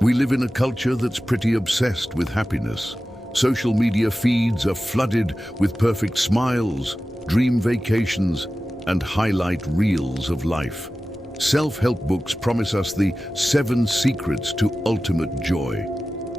We live in a culture that's pretty obsessed with happiness. Social media feeds are flooded with perfect smiles, dream vacations, and highlight reels of life. Self-help books promise us the 7 secrets to ultimate joy.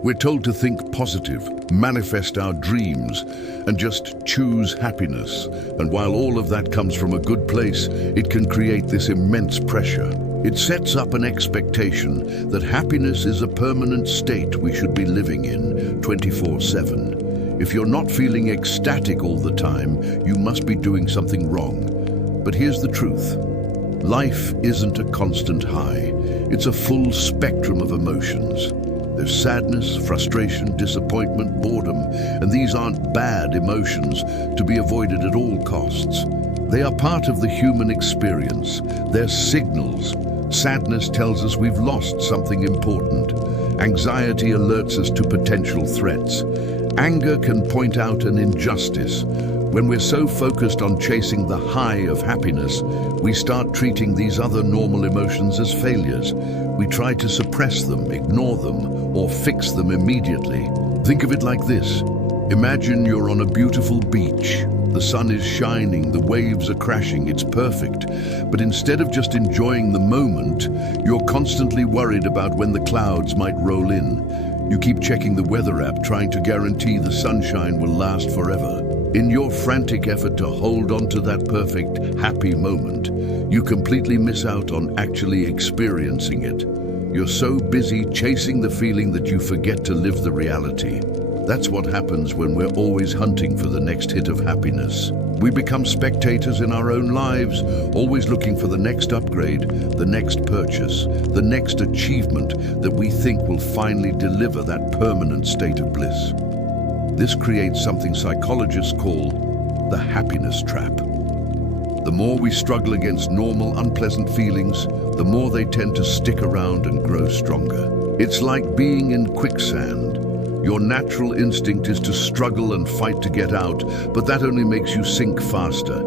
We're told to think positive, manifest our dreams, and just choose happiness. And while all of that comes from a good place, it can create this immense pressure. It sets up an expectation that happiness is a permanent state we should be living in 24/7. If you're not feeling ecstatic all the time, you must be doing something wrong. But here's the truth. Life isn't a constant high. It's a full spectrum of emotions. There's sadness, frustration, disappointment, boredom, and these aren't bad emotions to be avoided at all costs. They are part of the human experience. They're signals. Sadness tells us we've lost something important. Anxiety alerts us to potential threats. Anger can point out an injustice. When we're so focused on chasing the high of happiness, we start treating these other normal emotions as failures. We try to suppress them, ignore them, or fix them immediately. Think of it like this. Imagine you're on a beautiful beach. The sun is shining, the waves are crashing, it's perfect. But instead of just enjoying the moment, you're constantly worried about when the clouds might roll in. You keep checking the weather app, trying to guarantee the sunshine will last forever. In your frantic effort to hold on to that perfect, happy moment, you completely miss out on actually experiencing it. You're so busy chasing the feeling that you forget to live the reality. That's what happens when we're always hunting for the next hit of happiness. We become spectators in our own lives, always looking for the next upgrade, the next purchase, the next achievement that we think will finally deliver that permanent state of bliss. This creates something psychologists call the happiness trap. The more we struggle against normal, unpleasant feelings, the more they tend to stick around and grow stronger. It's like being in quicksand. Your natural instinct is to struggle and fight to get out, but that only makes you sink faster.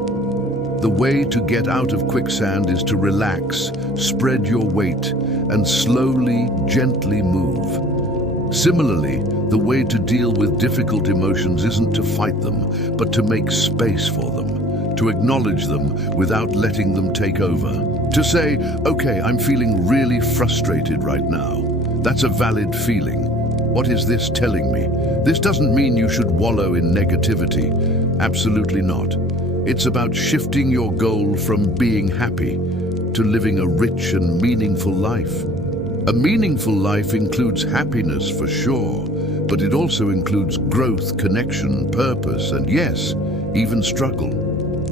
The way to get out of quicksand is to relax, spread your weight, and slowly, gently move. Similarly, the way to deal with difficult emotions isn't to fight them, but to make space for them, to acknowledge them without letting them take over. To say, okay, I'm feeling really frustrated right now. That's a valid feeling. What is this telling me? This doesn't mean you should wallow in negativity. Absolutely not. It's about shifting your goal from being happy to living a rich and meaningful life. A meaningful life includes happiness for sure, but it also includes growth, connection, purpose, and yes, even struggle.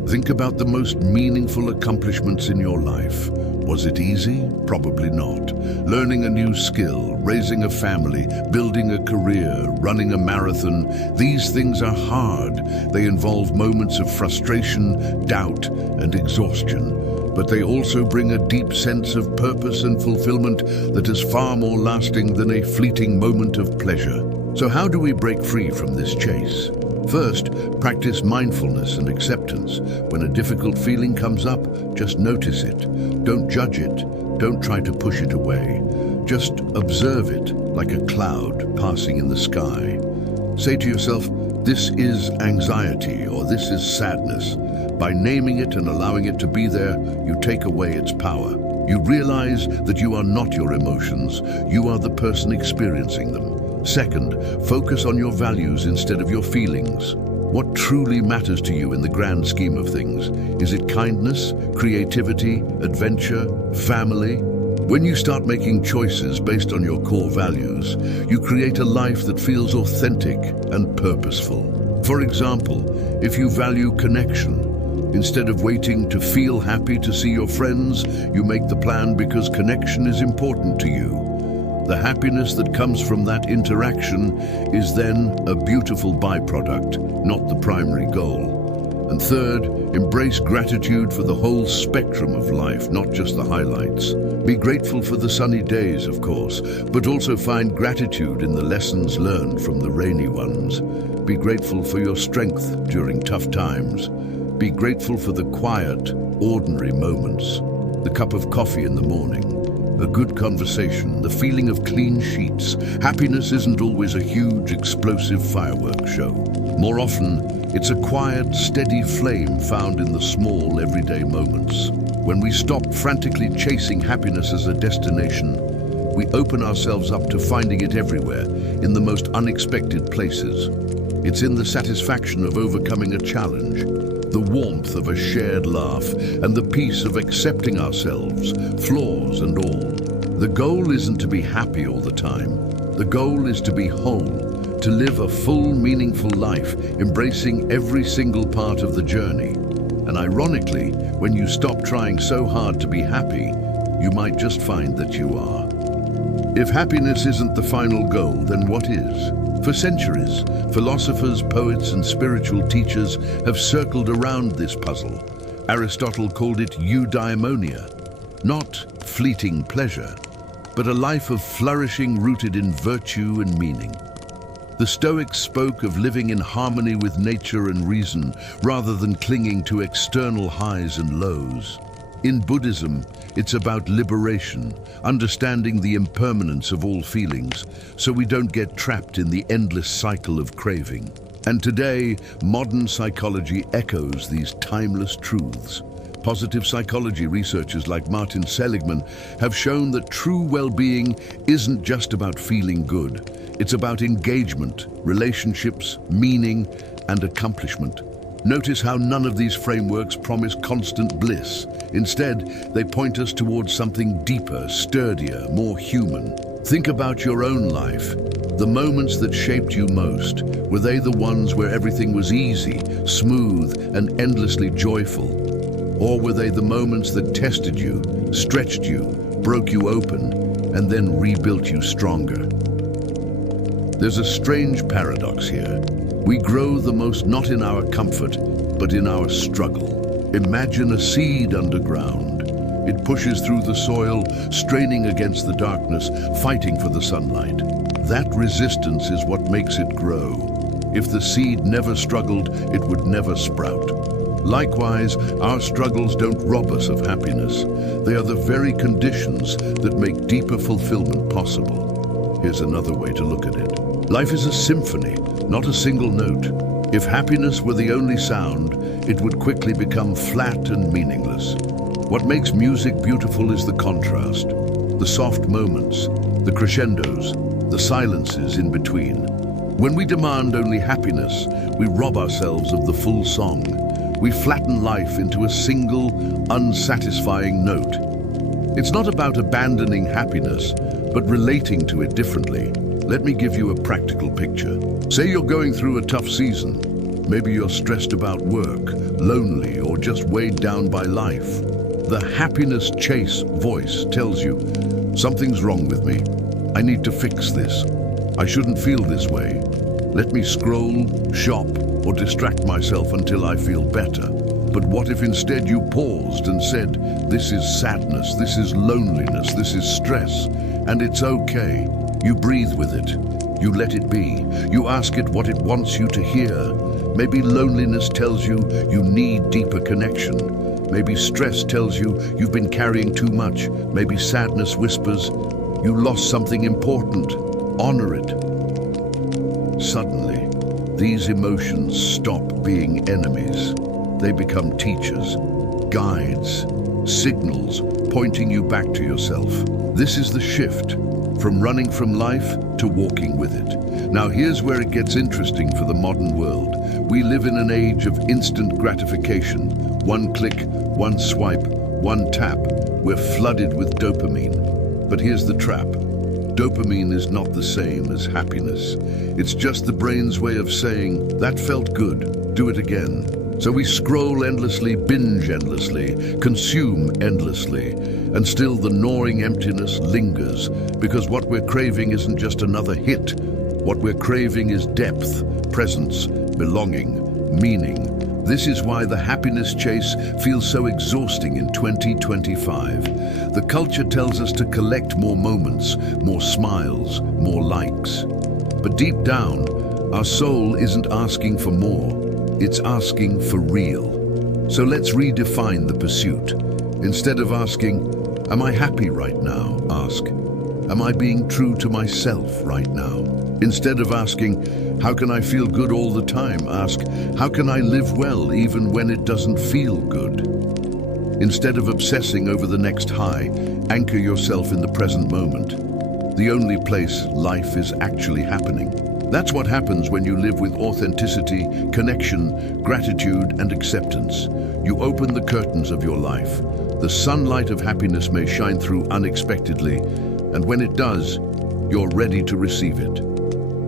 Think about the most meaningful accomplishments in your life. Was it easy? Probably not. Learning a new skill, raising a family, building a career, running a marathon, these things are hard. They involve moments of frustration, doubt, and exhaustion. But they also bring a deep sense of purpose and fulfillment that is far more lasting than a fleeting moment of pleasure. So how do we break free from this chase? First, practice mindfulness and acceptance. When a difficult feeling comes up, just notice it. Don't judge it. Don't try to push it away. Just observe it like a cloud passing in the sky. Say to yourself, this is anxiety or this is sadness. By naming it and allowing it to be there, you take away its power. You realize that you are not your emotions. You are the person experiencing them. Second, focus on your values instead of your feelings. What truly matters to you in the grand scheme of things? Is it kindness, creativity, adventure, family? When you start making choices based on your core values, you create a life that feels authentic and purposeful. For example, if you value connection, instead of waiting to feel happy to see your friends, you make the plan because connection is important to you. The happiness that comes from that interaction is then a beautiful byproduct, not the primary goal. And third, embrace gratitude for the whole spectrum of life, not just the highlights. Be grateful for the sunny days, of course, but also find gratitude in the lessons learned from the rainy ones. Be grateful for your strength during tough times. Be grateful for the quiet, ordinary moments. The cup of coffee in the morning, a good conversation, the feeling of clean sheets. Happiness isn't always a huge, explosive fireworks show. More often, it's a quiet, steady flame found in the small, everyday moments. When we stop frantically chasing happiness as a destination, we open ourselves up to finding it everywhere, in the most unexpected places. It's in the satisfaction of overcoming a challenge, the warmth of a shared laugh, and the peace of accepting ourselves, flaws and all. The goal isn't to be happy all the time. The goal is to be whole, to live a full, meaningful life, embracing every single part of the journey. And ironically, when you stop trying so hard to be happy, you might just find that you are. If happiness isn't the final goal, then what is? For centuries, philosophers, poets, and spiritual teachers have circled around this puzzle. Aristotle called it eudaimonia, not fleeting pleasure, but a life of flourishing rooted in virtue and meaning. The Stoics spoke of living in harmony with nature and reason, rather than clinging to external highs and lows. In Buddhism, it's about liberation, understanding the impermanence of all feelings, so we don't get trapped in the endless cycle of craving. And today, modern psychology echoes these timeless truths. Positive psychology researchers like Martin Seligman have shown that true well-being isn't just about feeling good. It's about engagement, relationships, meaning, and accomplishment. Notice how none of these frameworks promise constant bliss. Instead, they point us towards something deeper, sturdier, more human. Think about your own life. The moments that shaped you most, were they the ones where everything was easy, smooth, and endlessly joyful? Or were they the moments that tested you, stretched you, broke you open, and then rebuilt you stronger? There's a strange paradox here. We grow the most not in our comfort, but in our struggle. Imagine a seed underground. It pushes through the soil, straining against the darkness, fighting for the sunlight. That resistance is what makes it grow. If the seed never struggled, it would never sprout. Likewise, our struggles don't rob us of happiness. They are the very conditions that make deeper fulfillment possible. Here's another way to look at it. Life is a symphony, not a single note. If happiness were the only sound, it would quickly become flat and meaningless. What makes music beautiful is the contrast, the soft moments, the crescendos, the silences in between. When we demand only happiness, we rob ourselves of the full song. We flatten life into a single, unsatisfying note. It's not about abandoning happiness, but relating to it differently. Let me give you a practical picture. Say you're going through a tough season. Maybe you're stressed about work, lonely, or just weighed down by life. The happiness chase voice tells you, something's wrong with me. I need to fix this. I shouldn't feel this way. Let me scroll, shop, or distract myself until I feel better. But what if instead you paused and said, this is sadness, this is loneliness, this is stress, and it's okay. You breathe with it. You let it be. You ask it what it wants you to hear. Maybe loneliness tells you you need deeper connection. Maybe stress tells you you've been carrying too much. Maybe sadness whispers, you lost something important. Honor it. Suddenly, these emotions stop being enemies. They become teachers, guides, signals pointing you back to yourself. This is the shift. From running from life to walking with it. Now here's where it gets interesting for the modern world. We live in an age of instant gratification. One click, one swipe, one tap. We're flooded with dopamine. But here's the trap. Dopamine is not the same as happiness. It's just the brain's way of saying, that felt good, do it again. So we scroll endlessly, binge endlessly, consume endlessly, and still the gnawing emptiness lingers, because what we're craving isn't just another hit. What we're craving is depth, presence, belonging, meaning. This is why the happiness chase feels so exhausting in 2025. The culture tells us to collect more moments, more smiles, more likes. But deep down, our soul isn't asking for more. It's asking for real. So let's redefine the pursuit. Instead of asking, Am I happy right now? Ask, am I being true to myself right now? Instead of asking, how can I feel good all the time? Ask, how can I live well even when it doesn't feel good? Instead of obsessing over the next high, anchor yourself in the present moment, the only place life is actually happening. That's what happens when you live with authenticity, connection, gratitude, and acceptance. You open the curtains of your life. The sunlight of happiness may shine through unexpectedly, and when it does, you're ready to receive it.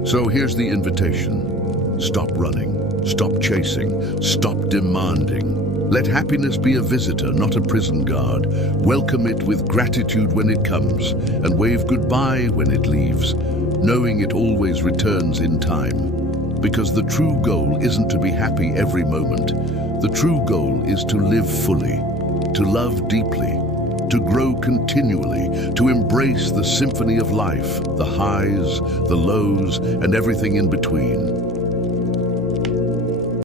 So here's the invitation. Stop running, stop chasing, stop demanding. Let happiness be a visitor, not a prison guard. Welcome it with gratitude when it comes, and wave goodbye when it leaves, knowing it always returns in time. Because the true goal isn't to be happy every moment. The true goal is to live fully, to love deeply, to grow continually, to embrace the symphony of life, the highs, the lows, and everything in between.